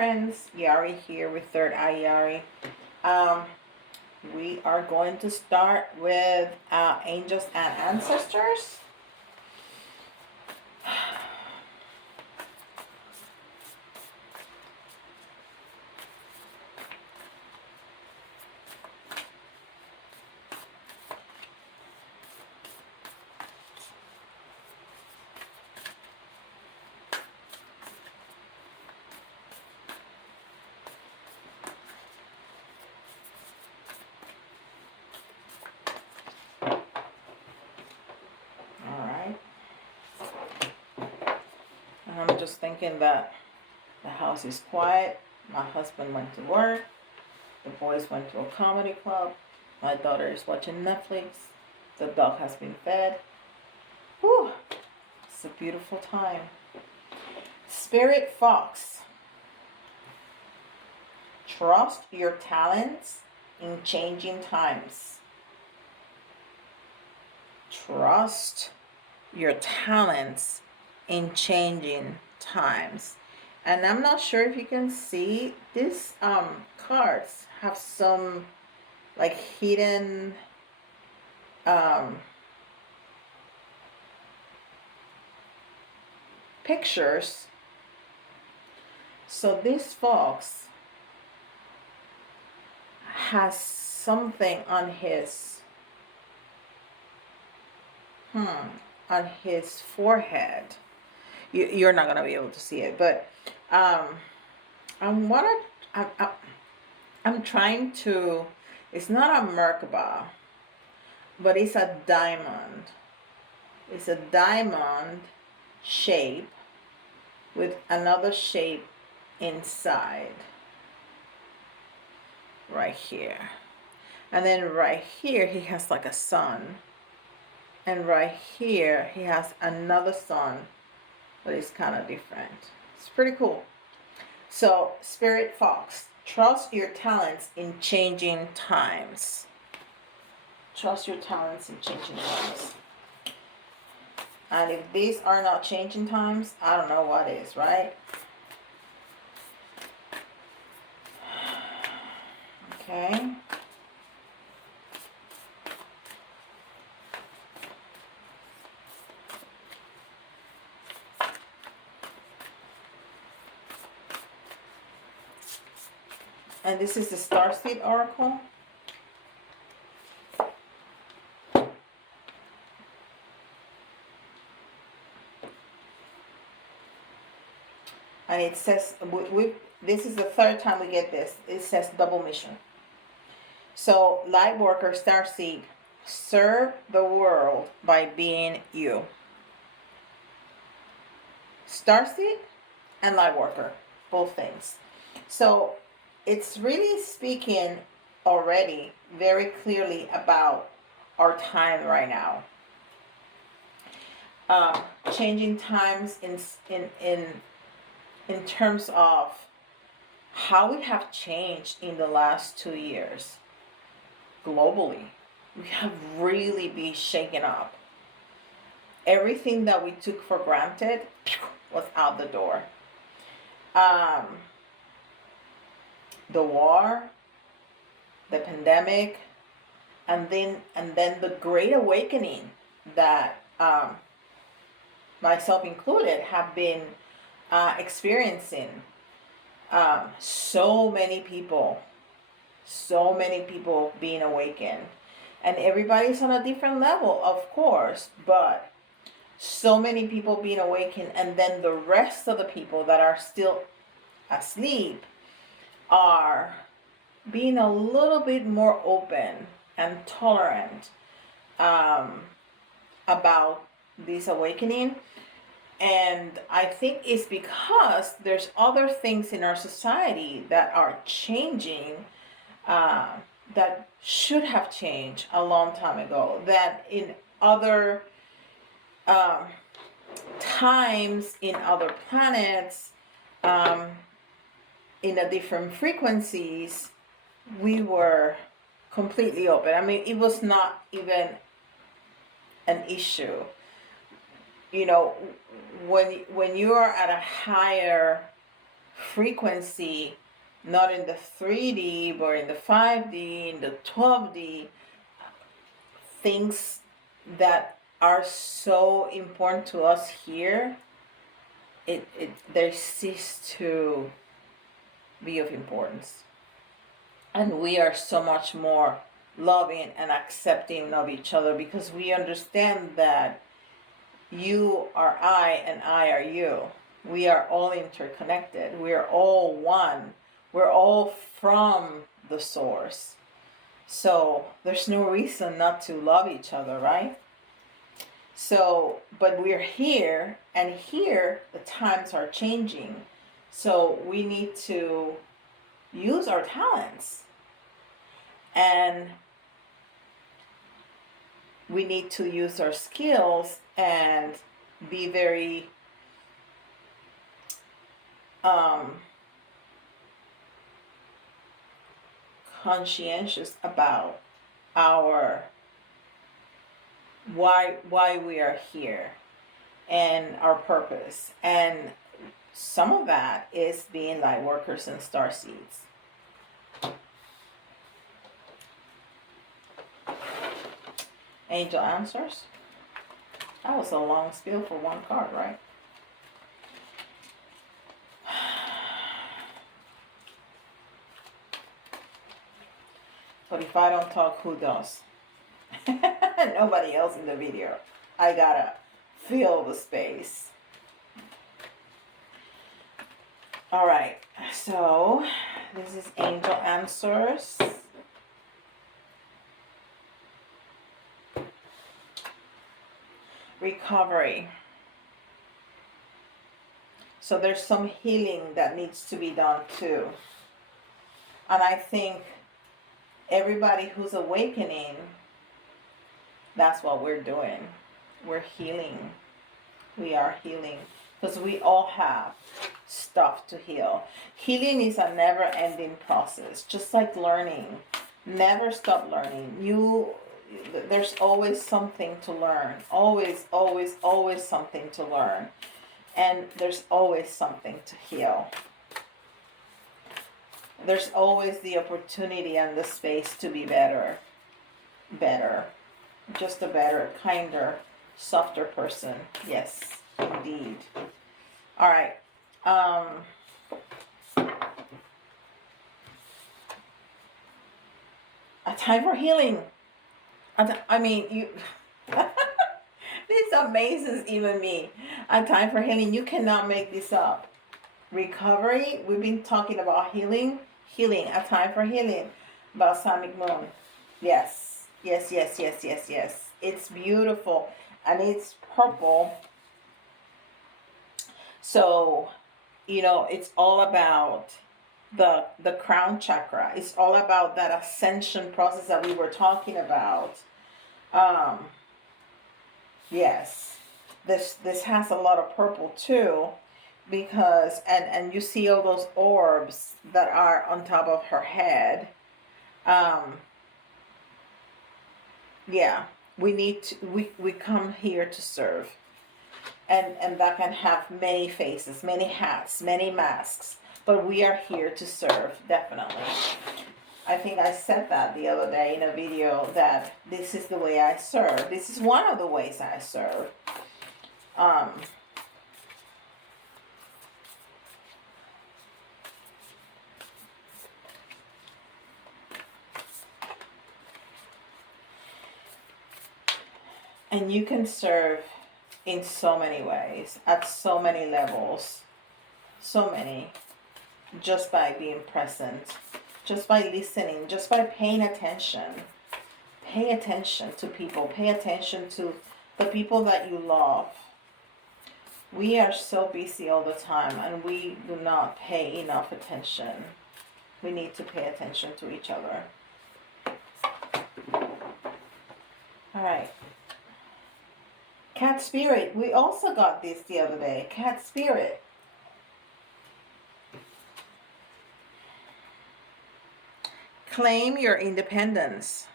friends, Yari here with Third Eye Yari. Um, we are going to start with angels and ancestors. Alright. I'm just thinking that the house is quiet. My husband went to work. The boys went to a comedy club. My daughter is watching Netflix. The dog has been fed. Whew. It's a beautiful time. Spirit Fox. Trust your talents in changing times. Trust your talents in changing times. And I'm not sure if you can see these cards have some like hidden pictures. So this fox has something on his forehead. You're not gonna be able to see it, but I'm trying to. It's not a Merkaba, but it's a diamond. It's a diamond shape with another shape inside. Right here. And then right here he has like a sun. And right here he has another sun, but it's kind of different. It's pretty cool. So, Spirit Fox, trust your talents in changing times. Trust your talents in changing times. And if these are not changing times, I don't know what is, right? Okay. And this is the Starseed Oracle. And it says, this is the third time we get this. It says double mission. So, light worker, Starseed, serve the world by being you. Starseed and light worker, both things. So, it's really speaking already very clearly about our time right now. Changing times in terms of how we have changed in the last 2 years globally. We have really been shaken up. Everything that we took for granted was out the door. The war, the pandemic, and then the Great Awakening that myself included have been experiencing. So many people being awakened, and everybody's on a different level, of course, but so many people being awakened, and then the rest of the people that are still asleep are being a little bit more open and tolerant about this awakening. And I think it's because there's other things in our society that are changing that should have changed a long time ago, that in other times, in other planets, in a different frequencies, we were completely open. I mean, it was not even an issue. You know, when you are at a higher frequency, not in the 3D, but in the 5D, in the 12D, things that are so important to us here, they cease to be of importance. And we are so much more loving and accepting of each other because we understand that you are I and I are you. We are all interconnected. We are all one. We're all from the source. So there's no reason not to love each other, right? So, but we're here, and here the times are changing. So we need to use our talents. And we need to use our skills and be very conscientious about our why we are here and our purpose. And some of that is being light workers and starseeds. Angel answers. That was a long spiel for one card, right? But if I don't talk, who does? Nobody else in the video. I gotta fill the space. All right, so this is Angel Answers. Recovery. So there's some healing that needs to be done too. And I think everybody who's awakening, that's what we're doing. We're healing. We are healing. Because we all have stuff to heal. Healing is a never-ending process. Just like learning. Never stop learning. There's always something to learn. Always, always, always something to learn. And there's always something to heal. There's always the opportunity and the space to be better. Better. Just a better, kinder, softer person. Yes, indeed. All right. A time for healing. I mean, you. This amazes even me. A time for healing. You cannot make this up. Recovery. We've been talking about healing. Healing. A time for healing. Balsamic moon. Yes. Yes, yes, yes, yes, yes. It's beautiful. And it's purple. So, it's all about the crown chakra. It's all about that ascension process that we were talking about. Yes, this has a lot of purple too, because and you see all those orbs that are on top of her head. Yeah, we come here to serve, and that can have many faces, many hats, many masks, but we are here to serve, definitely. I think I said that the other day in a video, that this is the way I serve. This is one of the ways I serve. And you can serve in so many ways, at so many levels, so many, just by being present. Just by listening, just by paying attention. Pay attention to people. Pay attention to the people that you love. We are so busy all the time, and we do not pay enough attention. We need to pay attention to each other. All right. Cat Spirit. We also got this the other day. Cat Spirit. Claim your independence.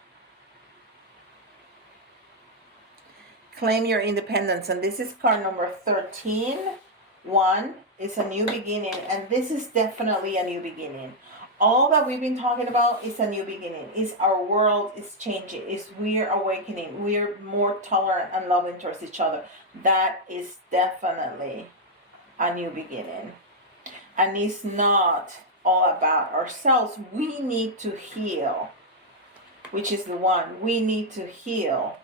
Claim your independence. And this is card number 13. 1, It's a new beginning, and this is definitely a new beginning. All that we've been talking about is a new beginning. Is our world is changing. Is we're awakening. We're more tolerant and loving towards each other. That is definitely a new beginning. And it's not all about ourselves. We need to heal, which is the one. We need to heal.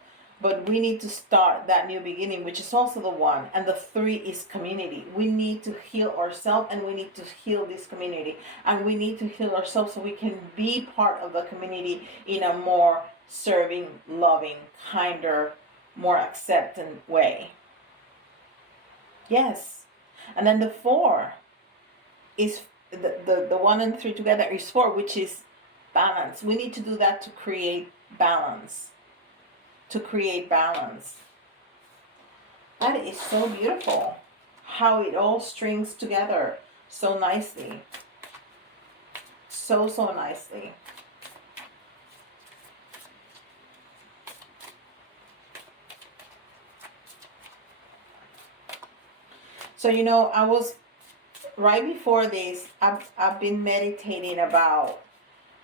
But we need to start that new beginning, which is also the one. And the three is community. We need to heal ourselves, and we need to heal this community. And we need to heal ourselves so we can be part of the community in a more serving, loving, kinder, more accepting way. Yes. And then the four is the one and three together is four, which is balance. We need to do that to create balance. To create balance. That is so beautiful. How it all strings together so nicely. So nicely. So, you know, I was, right before this, I've been meditating about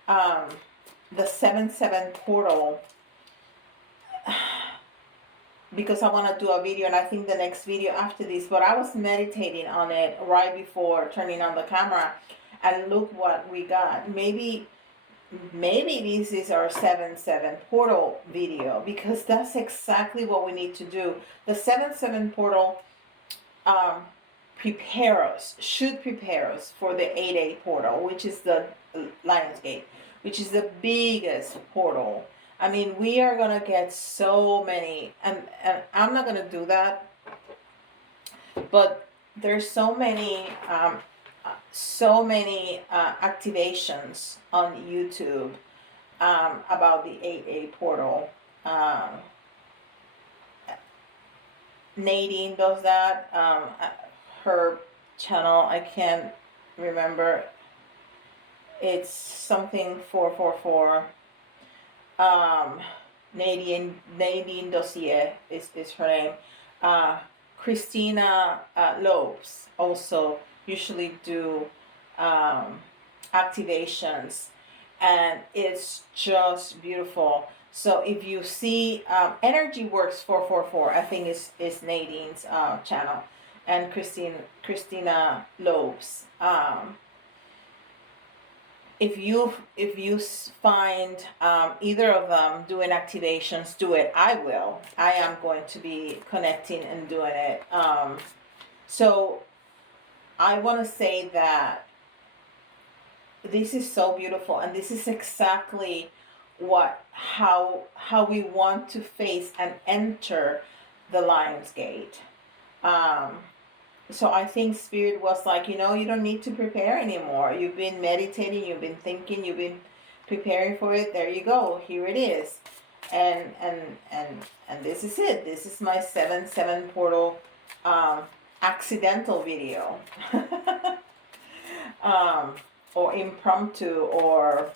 the 7/7 portal, because I want to do a video, and I think the next video after this, but I was meditating on it right before turning on the camera, and look what we got. Maybe this is our 7/7 portal video, because that's exactly what we need to do. The 7/7 portal should prepare us for the 8/8 portal, which is the Lionsgate, which is the biggest portal. I mean, we are going to get so many, and I'm not going to do that, but there's so many activations on YouTube about the 8/8 portal. Nadine does that. Her channel, I can't remember. It's something 444. Nadine Dossier is her name. Christina Lopes also usually do activations, and it's just beautiful. So if you see Energy Works 444, I think is Nadine's channel, and Christina Lopes. If you find either of them doing activations, do it. I will. I am going to be connecting and doing it. So I want to say that this is so beautiful, and this is exactly how we want to face and enter the Lionsgate. So I think Spirit was like, you know, you don't need to prepare anymore. You've been meditating, you've been thinking, you've been preparing for it. There you go. Here it is. And this is it. This is my 7/7 portal accidental video. Or impromptu or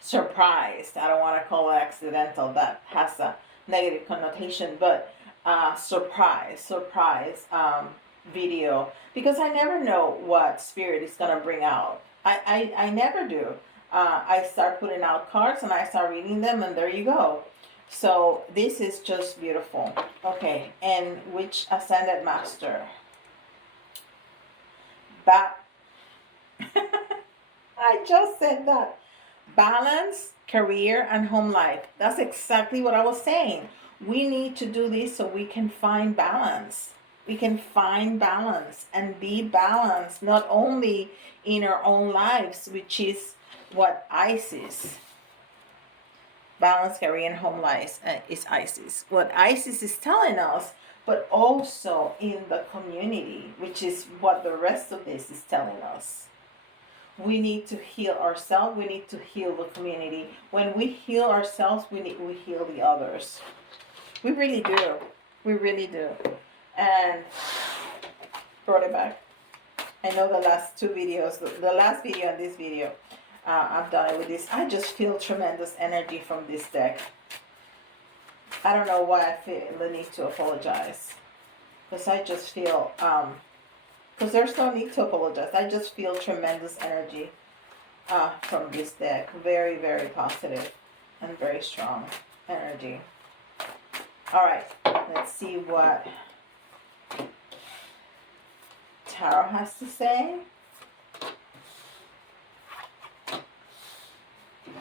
surprised. I don't want to call it accidental. That has a negative connotation, but surprise video, because I never know what Spirit is gonna bring out. I never do. I start putting out cards and I start reading them, and there you go. So this is just beautiful. Okay, and which Ascended Master? I just said that. Balance, career, and home life. That's exactly what I was saying. We need to do this so we can find balance. We can find balance and be balanced, not only in our own lives, which is what Isis, balance, career, and home life, is Isis. What Isis is telling us, but also in the community, which is what the rest of this is telling us. We need to heal ourselves. We need to heal the community. When we heal ourselves, we heal the others. We really do. We really do. And brought it back. I know the last two videos, the last video and this video, I've done it with this. I just feel tremendous energy from this deck. I don't know why I feel the need to apologize, because I just feel, because there's no need to apologize. I just feel tremendous energy from this deck. Very, very positive and very strong energy. All right, let's see what Tarot has to say.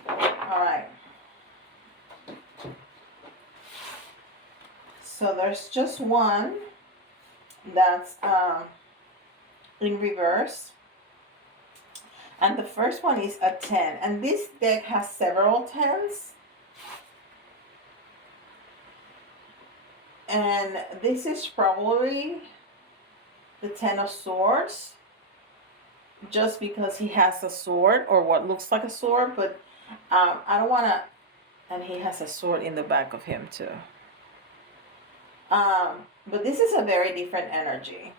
All right. So there's just one that's in reverse. And the first one is a 10. And this deck has several 10s. And this is probably the 10 of Swords. Just because he has a sword, or what looks like a sword. But I don't want to... And he has a sword in the back of him too. But this is a very different energy.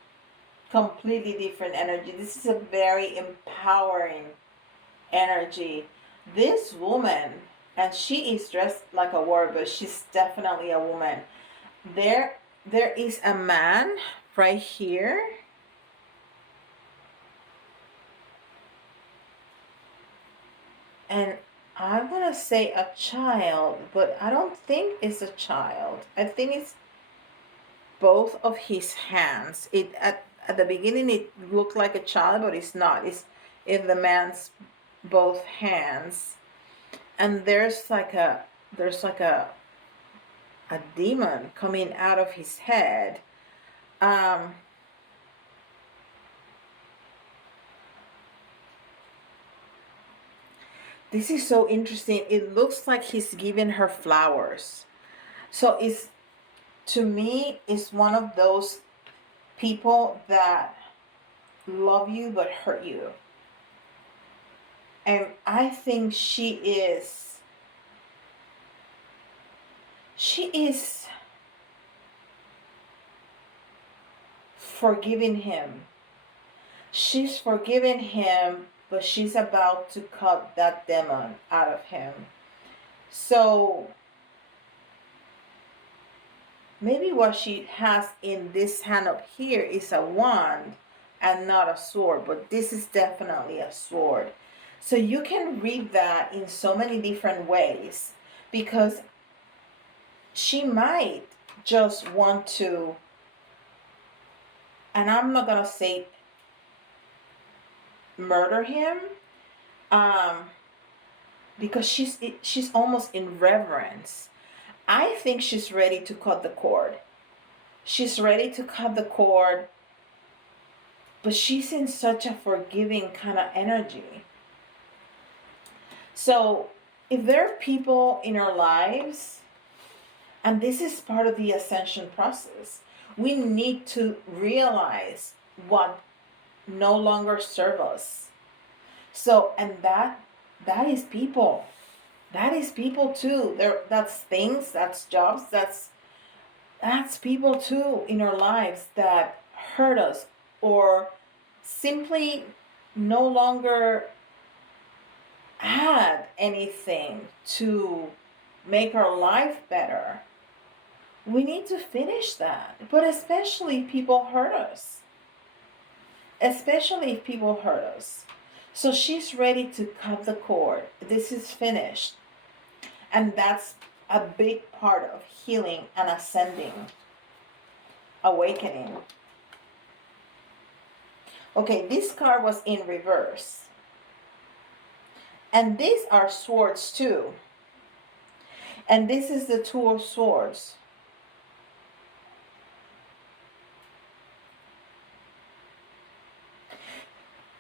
Completely different energy. This is a very empowering energy. This woman, and she is dressed like a warrior, but she's definitely a woman. There is a man right here. And I want to say a child, but I don't think it's a child. I think it's both of his hands. At the beginning it looked like a child, but it's not. It's in the man's both hands. And there's like a demon coming out of his head. This is so interesting. It looks like he's giving her flowers. So it's, to me, it's one of those people that love you but hurt you. And I think she is forgiving him. She's forgiven him, but she's about to cut that demon out of him. So maybe what she has in this hand up here is a wand and not a sword, but this is definitely a sword. So you can read that in so many different ways, because she might just want to, and I'm not gonna say murder him, because she's almost in reverence. I think she's ready to cut the cord. She's ready to cut the cord, but she's in such a forgiving kind of energy. So if there are people in our lives, and this is part of the ascension process, we need to realize what no longer serve us. So, and that is people. That is people too. That's things, that's jobs, that's people too in our lives that hurt us, or simply no longer add anything to make our life better. We need to finish that. But especially if people hurt us. Especially if people hurt us. So she's ready to cut the cord. This is finished. And that's a big part of healing and ascending. Awakening. Okay, this card was in reverse. And these are swords too. And this is the Two of Swords.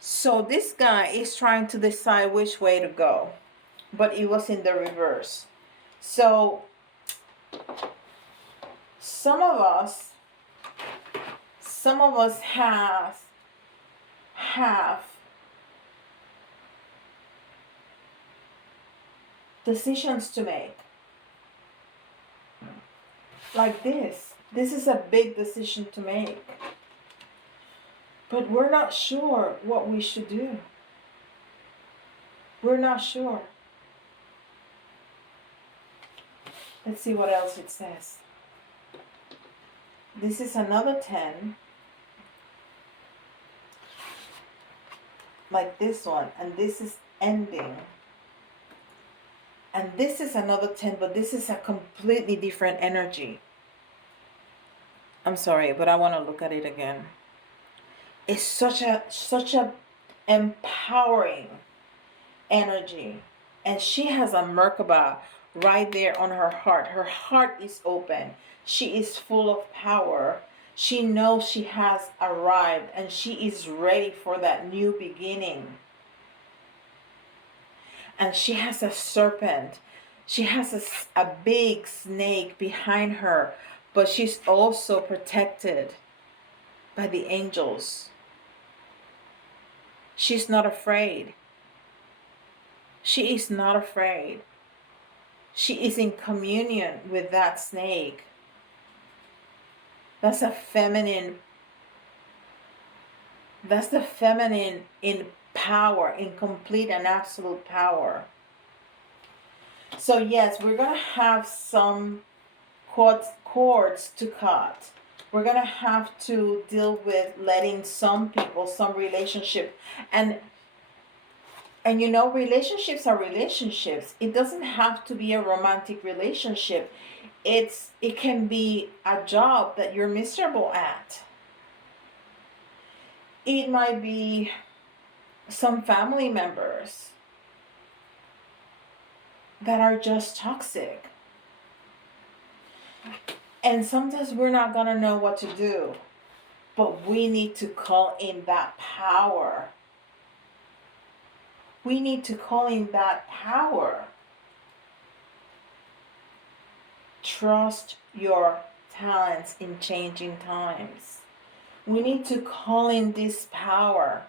So this guy is trying to decide which way to go, but it was in the reverse. So some of us have decisions to make. Like this. This is a big decision to make. But we're not sure what we should do. We're not sure. Let's see what else it says. This is another 10. like this one, and this is ending. And this is another 10, but this is a completely different energy. I'm sorry, but I want to look at it again. It's such a empowering energy. And she has a Merkaba right there on her heart. Her heart is open. She is full of power. She knows she has arrived and she is ready for that new beginning. And she has a serpent. She has a big snake behind her, but she's also protected by the angels. She's not afraid. She is not afraid. She is in communion with that snake. That's the feminine in power, in complete and absolute power. So yes, we're going to have some cords to cut. We're going to have to deal with letting some people, some relationship, and you know, relationships are relationships. It doesn't have to be a romantic relationship. It can be a job that you're miserable at. It might be some family members that are just toxic. And sometimes we're not going to know what to do. But we need to call in that power. We need to call in that power. Trust your talents in changing times. We need to call in this power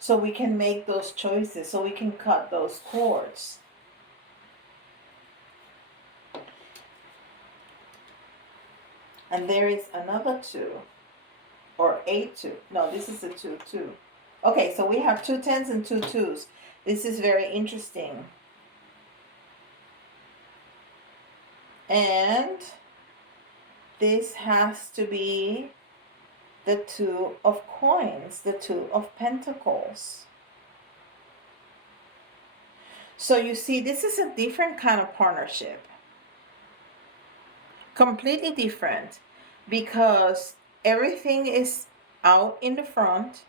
so we can make those choices, so we can cut those cords. And there is another 2, or a 2. No, this is a 2, 2. Okay, so we have 2 10s and 2 2s. This is very interesting. And this has to be the 2 of coins, the 2 of pentacles. So you see, this is a different kind of partnership. Completely different, because everything is out in the front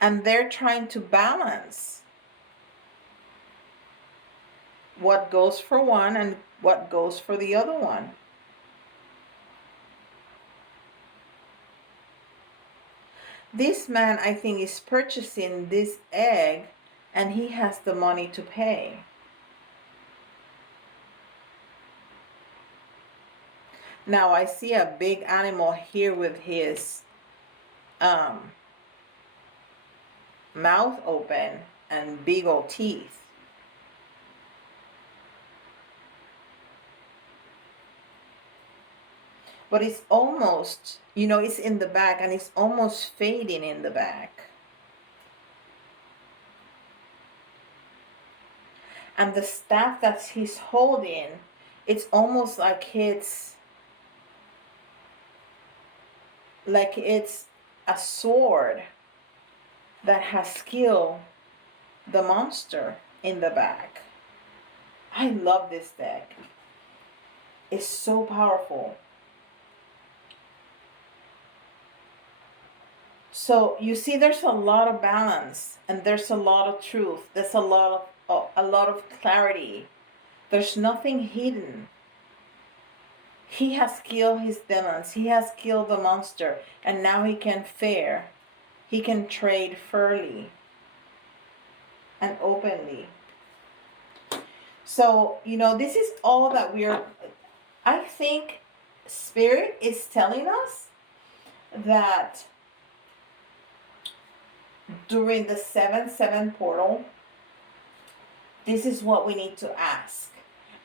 and they're trying to balance what goes for one and what goes for the other one. This man, I think, is purchasing this egg and he has the money to pay. Now I see a big animal here with his mouth open and big old teeth. But it's almost, you know, it's in the back and it's almost fading in the back. And the staff that he's holding, it's almost like it's a sword that has killed the monster in the back. I love this deck. It's so powerful. So you see, there's a lot of balance and there's a lot of truth. There's a lot of clarity. There's nothing hidden. He has killed his demons. He has killed the monster, and now he can fare. He can trade fairly and openly. So, you know, this is all that I think Spirit is telling us that during the 7/7 portal, this is what we need to ask.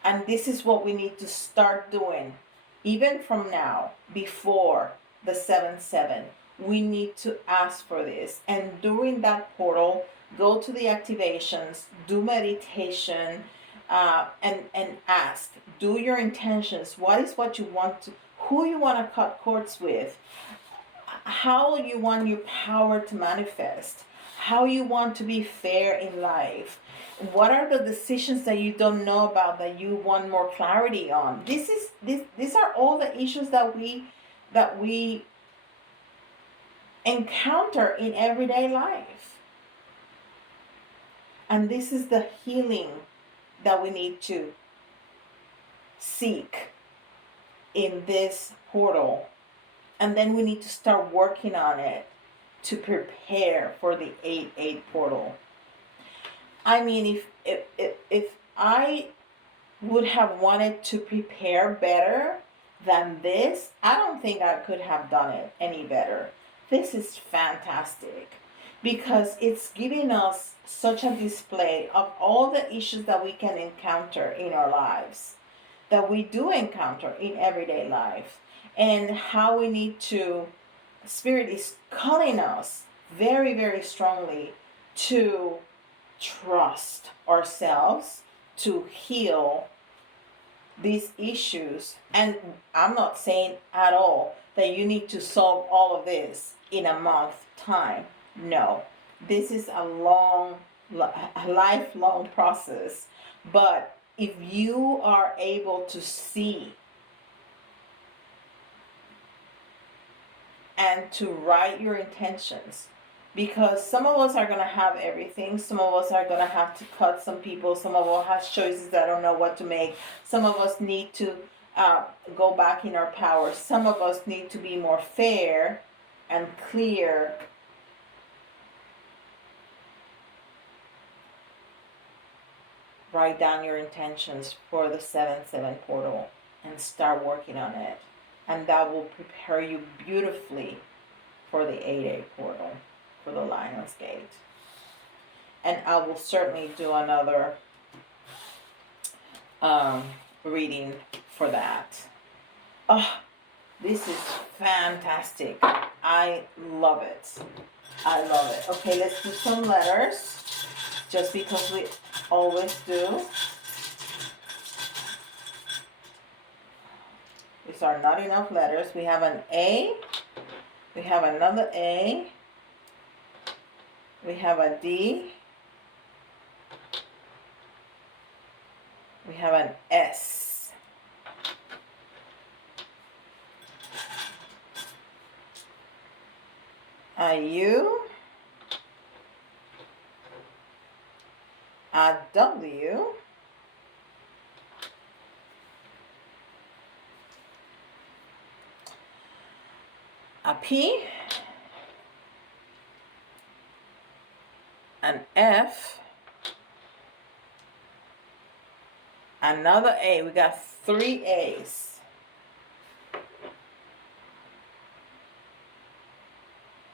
And this is what we need to start doing. Even from now, before the 7/7, we need to ask for this. And during that portal, go to the activations, do meditation, and ask. Do your intentions. What is what you want to, who you want to cut cords with. how you want your power to manifest, how you want to be fair in life. What are the decisions that you don't know about that you want more clarity on? These are all the issues that we encounter in everyday life. And this is the healing that we need to seek in this portal. And then we need to start working on it to prepare for the 8-8 portal. I mean, if I would have wanted to prepare better than this, I don't think I could have done it any better. This is fantastic because it's giving us such a display of all the issues that we can encounter in our lives, that we do encounter in everyday life, and how we need to, Spirit is calling us very, very strongly to trust ourselves, to heal these issues. And I'm not saying at all that you need to solve all of this in a month time. No, this is a lifelong process. But if you are able to see and to write your intentions, because some of us are going to have everything, some of us are going to have to cut some people, some of us have choices that don't know what to make, some of us need to go back in our power, some of us need to be more fair and clear. Write down your intentions for the 7-7 portal and start working on it. And that will prepare you beautifully for the 8-8 portal, for the Lion's Gate. And I will certainly do another reading for that. Oh, this is fantastic. I love it. I love it. Okay, let's do some letters, just because we always do. These are not enough letters. We have an A. We have another A. We have a D. We have an S. A U. A W. A P. An F. Another A. We got 3 A's.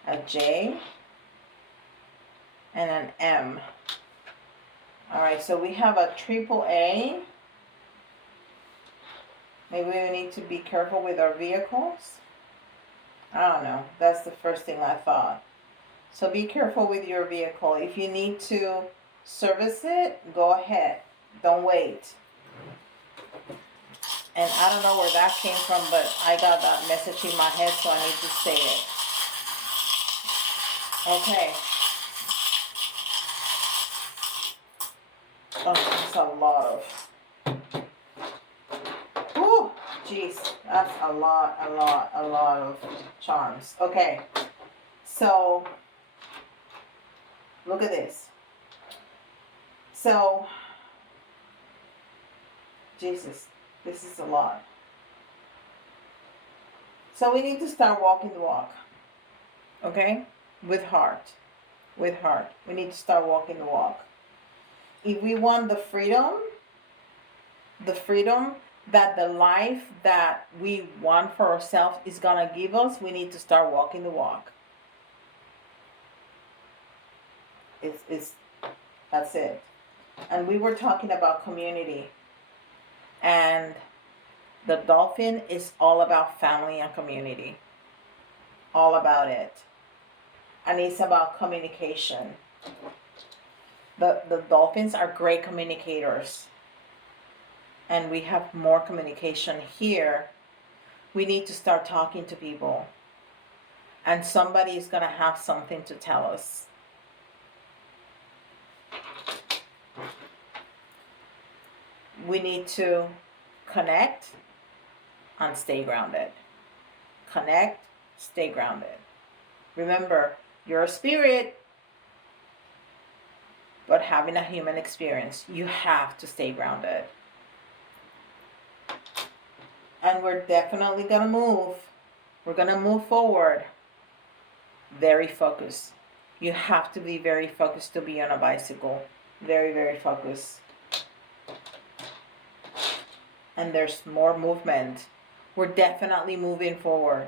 A J. And an M. Alright, so we have a triple A. Maybe we need to be careful with our vehicles. I don't know. That's the first thing I thought. So be careful with your vehicle. If you need to service it, go ahead. Don't wait. And I don't know where that came from, but I got that message in my head, so I need to say it. Okay. Oh, that's a lot of... Whew, jeez. That's a lot of charms. Okay. So, look at this. So, Jesus, this is a lot. So we need to start walking the walk. Okay? With heart. With heart. We need to start walking the walk. If we want the freedom that the life that we want for ourselves is gonna give us, we need to start walking the walk. That's it. And we were talking about community. And the dolphin is all about family and community. All about it. And it's about communication. The dolphins are great communicators. And we have more communication here. We need to start talking to people. And somebody is going to have something to tell us. We need to connect and stay grounded. Connect, stay grounded. Remember, you're a spirit, but having a human experience, you have to stay grounded. And we're definitely going to move. We're going to move forward. Very focused. You have to be very focused to be on a bicycle. Very, very focused. And there's more movement. We're definitely moving forward.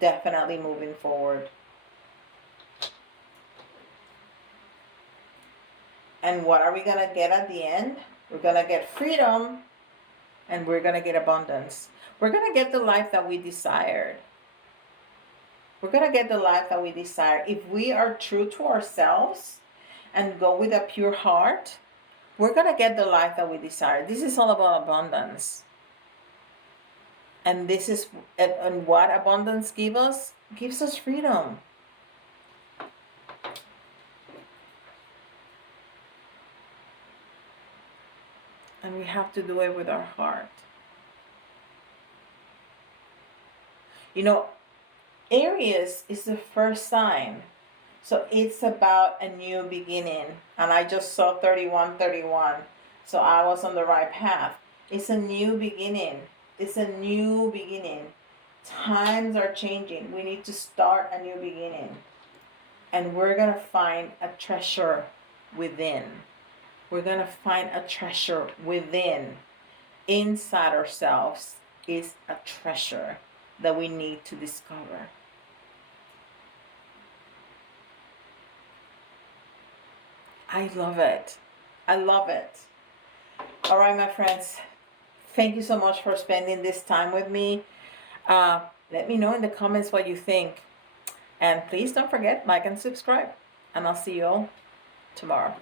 Definitely moving forward. And what are we going to get at the end? We're going to get freedom, and we're going to get abundance. We're going to get the life that we desired. We're going to get the life that we desire. If we are true to ourselves and go with a pure heart, we're going to get the life that we desire. This is all about abundance. And this is, and what abundance gives us? Gives us freedom. And we have to do it with our heart. You know, Aries is the first sign. So it's about a new beginning. And I just saw 3131. So I was on the right path. It's a new beginning. It's a new beginning. Times are changing. We need to start a new beginning. And we're going to find a treasure within. We're going to find a treasure within. Inside ourselves is a treasure that we need to discover. I love it. I love it. All right, my friends. Thank you so much for spending this time with me. Let me know in the comments what you think. And please don't forget, like and subscribe. And I'll see you all tomorrow.